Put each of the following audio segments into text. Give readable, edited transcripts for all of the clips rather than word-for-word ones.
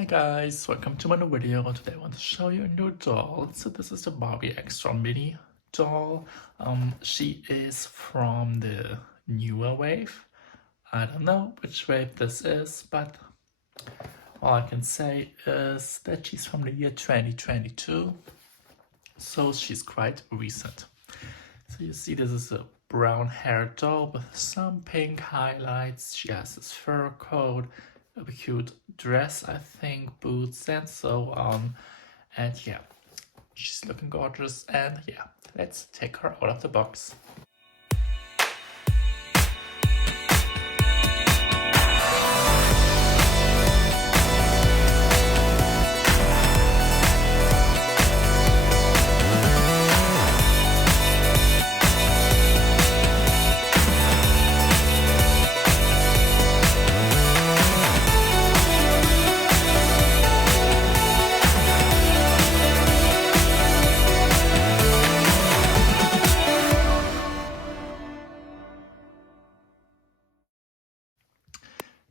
Hi guys, welcome to my new video. Today I want to show you a new doll. So this is the Barbie Extra Mini doll. She is from the newer wave. I don't know which wave this is, but all I can say is that she's from the year 2022. So she's quite recent. So you see this is a brown hair doll with some pink highlights. She has this fur coat, a cute dress, I think, boots, and so on. And yeah, she's looking gorgeous. And yeah, let's take her out of the box.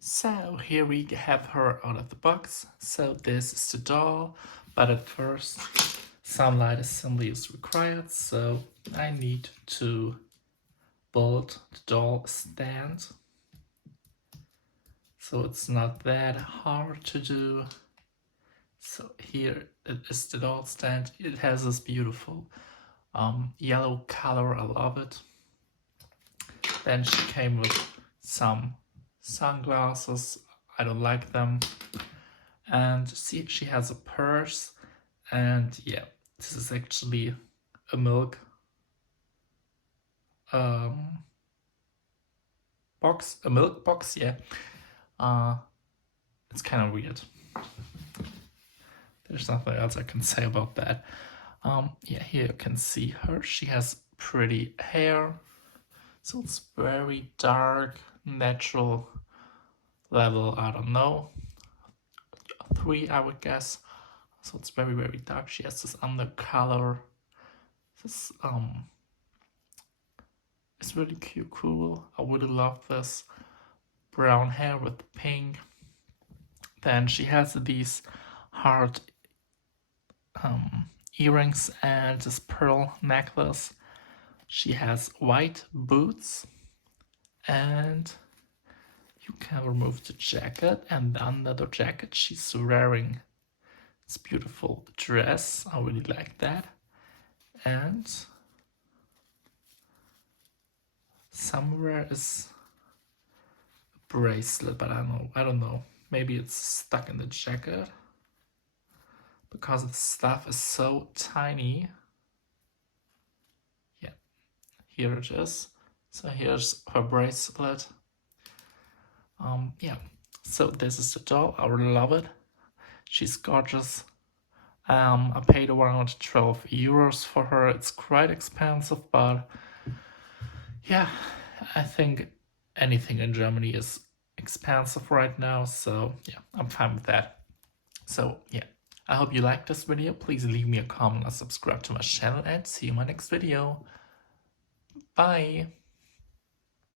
So here we have her out of the box. So this is the doll, but at first some light assembly is required. So I need to build the doll stand. So it's not that hard to do. So here it is the doll stand. It has this beautiful yellow color. I love it. Then she came with some sunglasses. I don't like them. And see, she has a purse. And yeah, this is actually a milk box. A milk box, yeah. It's kind of weird. There's nothing else I can say about that. Yeah, here you can see her. She has pretty hair. So it's very dark, natural level, I don't know, 3 I would guess. So it's very, very dark. She has this undercolor. This it's really cute, cool. I would love this brown hair with pink. Then she has these hard earrings and this pearl necklace. She has white boots, and you can remove the jacket, and under the jacket she's wearing this beautiful dress. I really like that. And somewhere is a bracelet, but I don't know. Maybe it's stuck in the jacket because the stuff is so tiny. Yeah, here it is. So here's her bracelet. Yeah, so this is the doll. I really love it. She's gorgeous. I paid around 12 euros for her. It's quite expensive, but yeah, I think anything in Germany is expensive right now. So yeah, I'm fine with that. So yeah, I hope you liked this video. Please leave me a comment or subscribe to my channel, and see you in my next video. Bye!